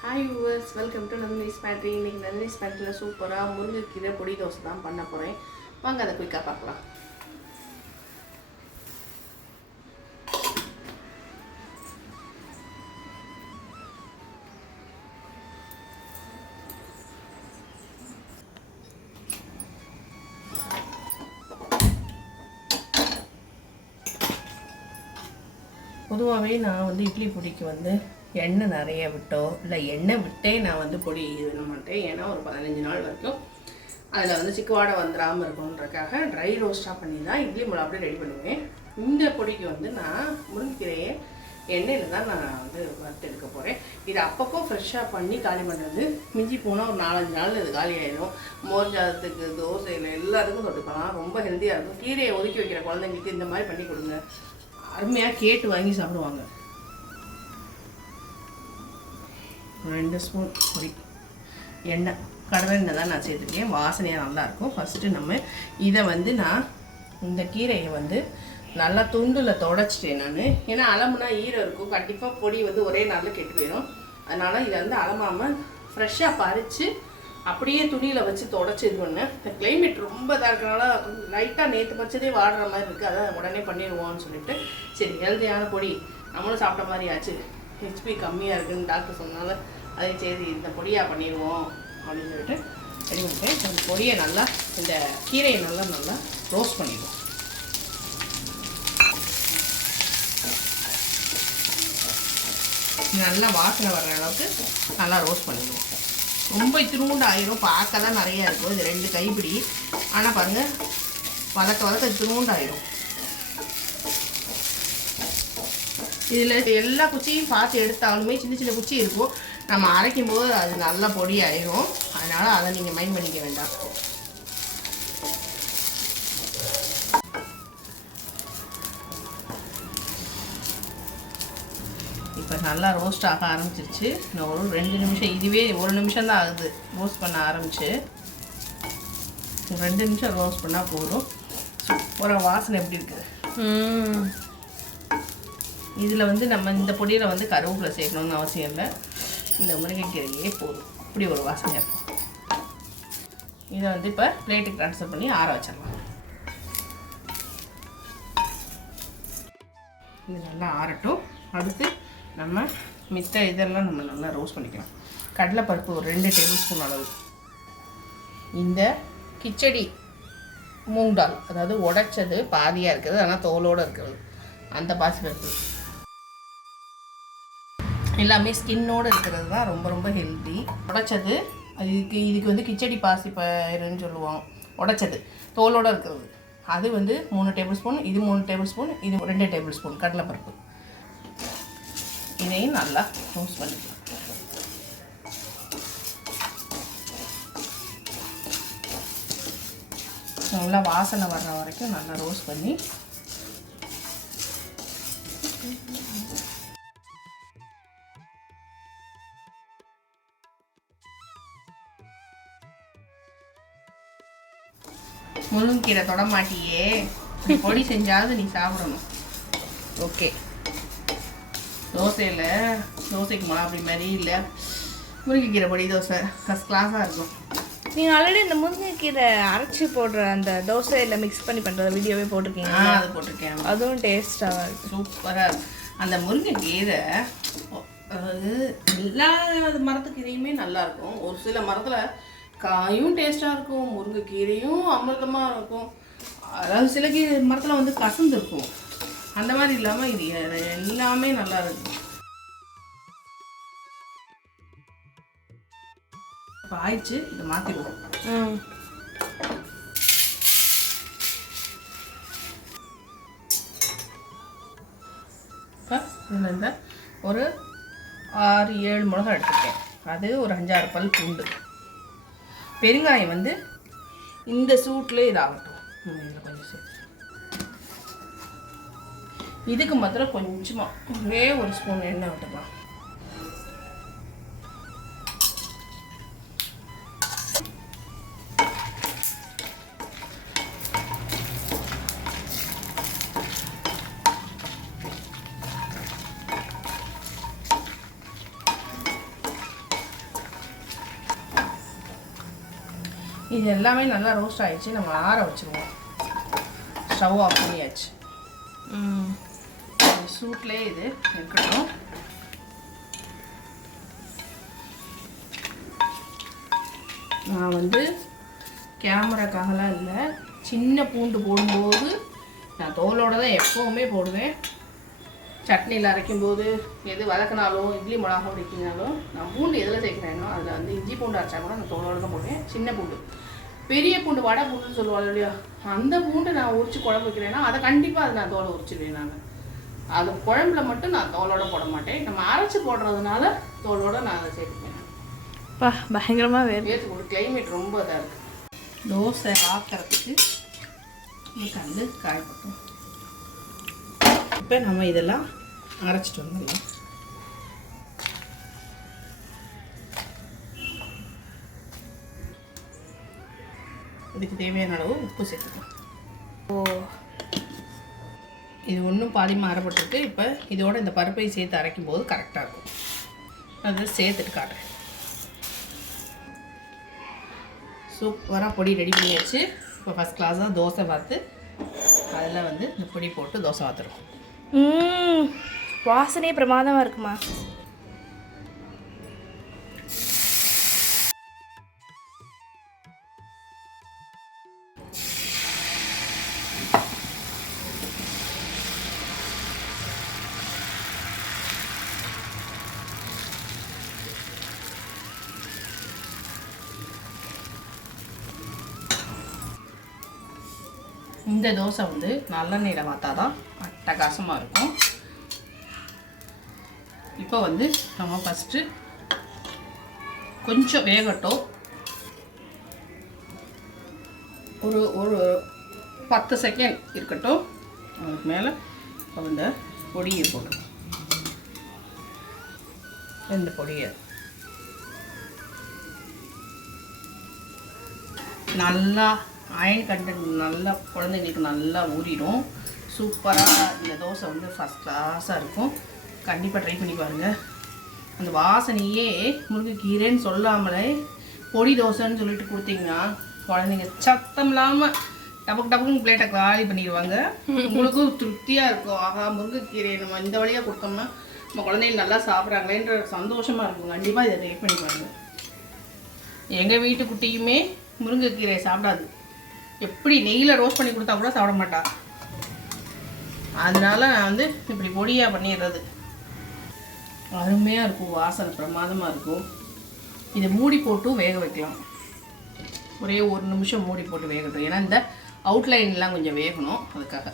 Hi yours welcome to Nandini's pantry இன்றைக்கி நந்தினிஸ் பேட்ரியில் சூப்பராக முருங்கைக்கீரை பொடி தோசை தான் பண்ண போகிறேன் வாங்க அதை குயிக்காக பார்க்கலாம். பொதுவாகவே நான் வந்து இட்லி பொடிக்கு வந்து எண்ணெய் நிறைய விட்டோ இல்லை எண்ணெய் விட்டே நான் வந்து பொடி இது பண்ண மாட்டேன். ஏன்னா ஒரு பதினஞ்சு நாள் வரைக்கும் அதில் வந்து சிக்குவாடை வந்துடாமல் இருக்கும்ன்றக்காக ட்ரை ரோஸ்ட்டாக பண்ணி தான் இட்லி மிளகா அப்படியே ரெடி பண்ணுவேன். இந்த பொடிக்கு வந்து நான் முருங்கைக்கீரையை எண்ணெயில் தான் நான் வந்து வறுத்து எடுக்க போகிறேன் இது அப்பப்போ ஃப்ரெஷ்ஷாக பண்ணி காலி பண்ணுறது மிஞ்சி போனால் ஒரு நாலஞ்சு நாள் இது காலி ஆயிடும் மோர் ஜாதத்துக்கு தோசையில் எல்லாத்துக்கும் தொட்டுக்கலாம். ரொம்ப ஹெல்த்தியாக இருக்கும். கீரையை ஒதுக்கி வைக்கிற குழந்தைங்களுக்கு இந்த மாதிரி பண்ணி கொடுங்க. அருமையாக கேட்டு வாங்கி சாப்பிடுவாங்க. ரெண்டு ஸ்பூன் பொடி எண்ணெய். கடலெண்ணெய் தான் நான் சேர்த்துருக்கேன். வாசனையாக நல்லாயிருக்கும் ஃபஸ்ட்டு நம்ம இதை வந்து நான் இந்த கீரையை வந்து நல்லா துண்டில் தொடச்சிட்டேன் நான். ஏன்னா அலம்புனா ஈரம் இருக்கும். கண்டிப்பாக பொடி வந்து ஒரே நாளில் கெட்டு போயிடும் அதனால் இதை வந்து அலம்பாமல் ஃப்ரெஷ்ஷாக பறித்து அப்படியே துணியில் வச்சு தொடச்சி இது பண்ணேன். இந்த கிளைமேட் ரொம்ப இதாக இருக்கிறனால லைட்டாக நேற்று பச்சதே வாடுற மாதிரி இருக்குது அதை உடனே பண்ணிடுவோம்னு சொல்லிட்டு. சரி ஹெல்த்தியான பொடி. நம்மளும் சாப்பிட்ட மாதிரி ஆச்சு. ஹெச்பி கம்மியாக இருக்குதுன்னு டாக்டர் சொன்னால அதை சரி இந்த பொடியாக பண்ணிடுவோம் அப்படின்னு சொல்லிட்டு ரெடி பண்ணிட்டேன் இந்த பொடியை நல்லா இந்த கீரையை நல்லா நல்லா ரோஸ்ட் பண்ணிடுவோம். நல்லா வாசனை வர்ற அளவுக்கு நல்லா ரோஸ்ட் பண்ணிடுவோம். ரொம்ப இத்தினூண்டு ஆயிரும். பார்க்க தான் நிறையா இருக்கும். இது ரெண்டு கைப்பிடி. ஆனால் பாருங்கள் வதக்க வதக்க இத்தினூண்டு ஆயிரும். இதில் எல்லா குச்சியும் பார்த்து எடுத்தாலுமே சின்ன சின்ன குச்சி இருக்கும். நம்ம அரைக்கும் போது அது நல்லா பொடி ஆயிரும். அதனால் அதை நீங்கள் மைண்ட் பண்ணிக்க வேண்டாம். இப்போ நல்லா ரோஸ்ட் ஆக ஆரம்பிச்சிருச்சு. இன்னும் ஒரு ரெண்டு நிமிஷம். இதுவே ஒரு நிமிஷம் தான் ஆகுது. ரோஸ்ட் பண்ண ஆரம்பிச்சு. ரெண்டு நிமிஷம் ரோஸ்ட் பண்ணால் போதும். சூப்பராக வாசனை எப்படி இருக்குது இதில் வந்து நம்ம இந்த பொடியில் வந்து கருவேப்பிலை சேர்க்கணும்னு அவசியம் இல்லை. இந்த முருங்கைக்கீரையே போதும். இப்படி ஒரு வாசனை இருக்கும். இதை வந்து இப்போ பிளேட்டுக்கு ட்ரான்ஸ்ஃபர் பண்ணி ஆற வச்சிடலாம். இது நல்லா ஆறட்டும். அடுத்து நம்ம மித்த இதெல்லாம் நம்ம நல்லா ரோஸ்ட் பண்ணிக்கலாம். கடலைப்பருப்பு ஒரு ரெண்டு டேபிள் ஸ்பூன் அளவு. இந்த கிச்சடி மூங்கால் அதாவது உடைச்சது பாதியாக இருக்கிறது ஆனால் தோலோடு இருக்கிறது. அந்த பாசிப்பருப்பு. எல்லாமே ஸ்கின்னோடு இருக்கிறது தான் ரொம்ப ரொம்ப ஹெல்த்தி உடைச்சது அதுக்கு இதுக்கு வந்து கிச்சடி பாசி பயிருன்னு சொல்லுவோம் உடைச்சது தோலோடு இருக்கிறது. அது வந்து மூணு டேபிள் ஸ்பூன் இது மூணு டேபிள் ஸ்பூன் இது ரெண்டு டேபிள் ஸ்பூன் கடலைப்பருப்பு. இதையும் நல்லா யூஸ் பண்ணிக்கலாம். நல்லா வாசனை வர்ற வரைக்கும் நல்லா ரோஸ்ட் பண்ணி முருங்கீரை தொட மாட்டியே பொடி செஞ்சாவது நீ சாப்பிடணும். ஓகே. தோசையில் தோசைக்கு மா அப்படி மாதிரி இல்லை. முருங்கைக்கீரை பொடி தோசை. ஃபஸ்ட் கிளாஸாக இருக்கும். நீங்கள் ஆல்ரெடி இந்த முருங்கைக்கீரை அரைச்சி போடுற அந்த தோசையில் மிக்ஸ் பண்ணி பண்ணுற வீடியோவே போட்டிருக்கீங்க. ஆ அது போட்டிருக்கேன். அதுவும் டேஸ்ட்டாக இருக்கு. சூப்பராக அந்த முருங்கைக்கீரை அதாவது எல்லா மரத்துக்கீரையுமே நல்லா இருக்கும். ஒரு சில மரத்தில் காயும் டேஸ்ட்டாக இருக்கும் முருங்கைக்கீரையும் அமிர்தமாக இருக்கும். அதாவது சில கீரை மரத்தில் வந்து கசந்து இருக்கும் அந்த மாதிரி இல்லாமல் இது எல்லாமே நல்லா இருக்கும். இப்போ ஆயிடுச்சு இதை மாற்றிடுவோம் இப்போ இதில் இந்த ஒரு ஆறு ஏழு மிளகா எடுத்துருக்கேன். அது ஒரு அஞ்சாறு பல் பூண்டு பெருங்காயம் வந்து இந்த சூட்டில் இதாகட்டும். இதில் கொஞ்சம் சேர்த்து. இதுக்கு மாத்திரம் கொஞ்சமாக ஒரே ஒரு ஸ்பூன் எண்ணெய் விட்டுக்கலாம். இது எல்லாமே நல்லா ரோஸ்ட் ஆயிடுச்சு. நம்ம ஆற வச்சுருவோம். ஸ்டவ் ஆஃப் பண்ணியாச்சு. சூட்லேயே இது இருக்கட்டும். நான் வந்து கேமராக்காகலாம் இல்லை சின்ன பூண்டு போடும்போது நான் தோலோட தான் எப்போவுமே போடுவேன். சட்னியில் அரைக்கும்போது எது வதக்கினாலும் இட்லி மிளகா வைக்கினாலும் நான் பூண்டு எதில் சேர்க்குறேனோ அதில் வந்து இஞ்சி பூண்டு அரைச்சா கூட நான் தோலோட தான் போடுவேன். சின்ன பூண்டு. பெரிய பூண்டு வடை பூண்டுன்னு சொல்லுவாங்க இல்லையா? அந்த பூண்டு நான் உரிச்சு குழம்பு வைக்கிறேன்னா அதை கண்டிப்பாக அதை நான் தோலை உரிச்சிடுவேன் நான். அது குழம்புல மட்டும் நான் தோலோட போட மாட்டேன். நம்ம அரைச்சி போடுறதுனால தோலோட நான் அதை சேர்த்துப்பேன் பா பயங்கரமாக வேறு ஒரு கிளைமேட் ரொம்ப இதாக இருக்குது தோசை ஆக்கிறதுக்கு கண்டு காயப்பட்டோம் இப்போ நம்ம இதெல்லாம் அரைச்சிட்டு வந்துடலாம். இதுக்கு தேவையான அளவு உப்பு சேர்த்துக்கலாம். ஓ இது ஒன்றும் பாதி மாறப்பட்டிருக்கு. இப்போ இதோட இந்த பருப்பை சேர்த்து அரைக்கும் போது கரெக்டாக இருக்கும். அதை சேர்த்துட்டு காட்டுறேன். சூப்பராக பொடி ரெடி பண்ணியாச்சு. இப்போ ஃபஸ்ட் தான் தோசை பார்த்து அதில் வந்து இந்த பொடி போட்டு தோசை பார்த்துருக்கோம் வாசனையே பிரமாதமாக இருக்குமா? இந்த தோசை வந்து நல்லெண்ணெயில் பார்த்தா தான் அட்டகாசமாக இருக்கும். இப்போ வந்து நம்ம ஃபஸ்ட்டு கொஞ்சம் வேகட்டும். ஒரு ஒரு பத்து செகண்ட் இருக்கட்டும். அதுக்கு மேலே இப்போ இந்த பொடியை போட்டுருவோம் இந்த பொடியை. நல்லா அயன் கண்டென்ட் நல்லா குழந்தைங்களுக்கு நல்லா ஊறிடும். சூப்பராக இந்த தோசை வந்து ஃபஸ்ட் கிளாஸாக இருக்கும். கண்டிப்பாக ட்ரை பண்ணி பாருங்கள் அந்த வாசனையே முருங்கைக்கீரைன்னு சொல்லாமலே பொடி தோசைன்னு சொல்லிட்டு கொடுத்தீங்கன்னா குழந்தைங்க சத்தம் இல்லாமல் டபக்கு டபக்குன்னு பிளேட்டை காலி பண்ணிடுவாங்க. உங்களுக்கும் திருப்தியாக இருக்கும். ஆகா முருங்கைக்கீரை நம்ம இந்த வழியாக கொடுத்தோம்னா நம்ம குழந்தைங்க நல்லா சாப்பிட்றாங்களேன்ற சந்தோஷமாக இருக்கும். கண்டிப்பாக இதை ட்ரை பண்ணி பாருங்கள் எங்கள் வீட்டு குட்டியுமே முருங்கைக்கீரை சாப்பிடாது. எப்படி நெய்யில் ரோஸ்ட் பண்ணி கொடுத்தா கூட சாப்பிட மாட்டா. அதனால நான் வந்து இப்படி பொடியாக பண்ணிடுறது. அருமையாக இருக்கும் வாசனை பிரமாதமாக இருக்கும். இதை மூடி போட்டும் வேக வைக்கலாம். ஒரே ஒரு நிமிஷம் மூடி போட்டு வேகட்டும். ஏன்னா இந்த அவுட்லைன்லாம் கொஞ்சம் வேகணும் அதுக்காக.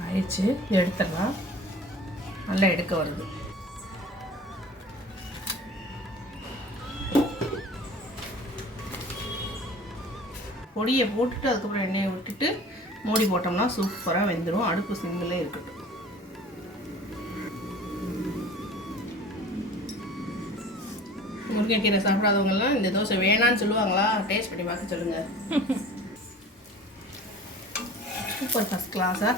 ஆயிடுச்சு எடுத்துடலாம். நல்லா எடுக்க வருது. பொடியை போட்டுட்டு அதுக்கப்புறம் எண்ணெயை விட்டுட்டு மூடி போட்டோம்னா சூப்பராக வெந்துடும் அடுப்பு சிம்மிலே இருக்கட்டும். முருங்கைக்கீரை சாப்பிடாதவங்கலாம் இந்த தோசை வேணான்னு சொல்லுவாங்களா? டேஸ்ட் பண்ணி பார்க்க சொல்லுங்கள் சூப்பர் ஃபஸ்ட் கிளாஸாக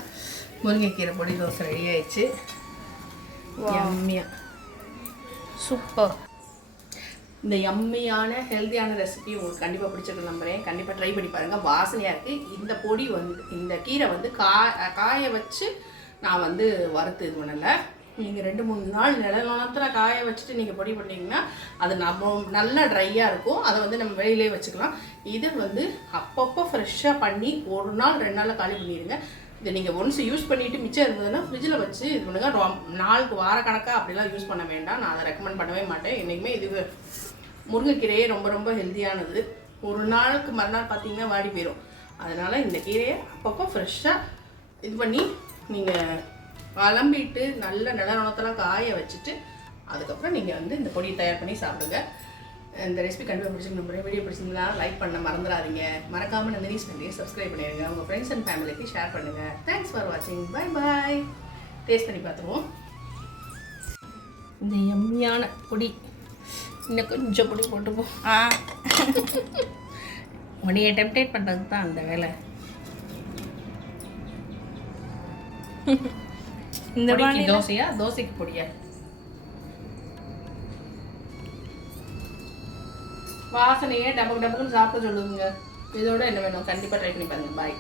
முருங்கைக்கீரை பொடி தோசை ரெடி ஆயிடுச்சு. சூப்பர் இந்த எம்மையான ஹெல்த்தியான ரெசிபி உங்களுக்கு கண்டிப்பாக பிடிச்சிருக்கு நம்புறேன். கண்டிப்பாக ட்ரை பண்ணி பாருங்கள் வாசனையாக இருக்குது இந்த பொடி வந்து இந்த கீரை வந்து கா காய வச்சு நான் வந்து வறுத்து இது பண்ணலை. நீங்கள் ரெண்டு மூணு நாள் நிலநலத்தில் காய வச்சுட்டு நீங்கள் பொடி பண்ணிங்கன்னா அது நம்ம நல்லா ட்ரையாக இருக்கும். அதை வந்து நம்ம வெளியிலே வச்சுக்கலாம். இது வந்து அப்பப்போ ஃப்ரெஷ்ஷாக பண்ணி ஒரு நாள் ரெண்டு நாளில் காலி பண்ணிடுங்க. இதை நீங்கள் ஒன்ஸ் யூஸ் பண்ணிவிட்டு மிச்சம் இருந்ததுன்னா ஃப்ரிட்ஜில் வச்சு இது பண்ணுங்க. ரொம் நாளுக்கு வாரக்கணக்காக அப்படிலாம் யூஸ் பண்ண வேண்டாம். நான் அதை ரெக்கமெண்ட் பண்ணவே மாட்டேன். என்றைக்குமே இது முருங்கைக்கீரையே ரொம்ப ரொம்ப ஹெல்த்தியானது ஒரு நாளுக்கு மறுநாள் பார்த்தீங்கன்னா வாடி போயிடும் அதனால் இந்த கீரையை அப்பப்போ ஃப்ரெஷ்ஷாக இது பண்ணி நீங்கள் வளம்பிட்டு நல்ல நிலநலத்தெல்லாம் காய வச்சுட்டு அதுக்கப்புறம் நீங்கள் வந்து இந்த பொடியை தயார் பண்ணி சாப்பிடுங்க. இந்த ரெசிபி கண்டிப்பாக பிடிச்சிருக்கு நம்புறேன் வீடியோ பிடிச்சிருந்தா லைக் பண்ண மறந்துடாதீங்க. மறக்காமல் நந்தினி ஸ்பெண்டியை சப்ஸ்கிரைப் பண்ணிடுங்க. உங்கள் ஃப்ரெண்ட்ஸ் அண்ட் ஃபேமிலிக்கு ஷேர் பண்ணுங்கள் தேங்க்ஸ் ஃபார் வாட்சிங் பை பாய் டேஸ்ட் பண்ணி பார்த்துருவோம். இந்த எம்மியான பொடி. இன்னும் கொஞ்சம் பொடி போட்டுப்போம். ஆ. உன்னைய டெம்டேட் பண்ணுறது தான் அந்த வேலை. இந்த தோசையா? தோசைக்கு பொடியா? வாசனையே டபக்கு டபக்குன்னு சாப்பிட சொல்லுங்க இதோட என்ன வேணும்? கண்டிப்பாக ட்ரை பண்ணி பாருங்க. பாய்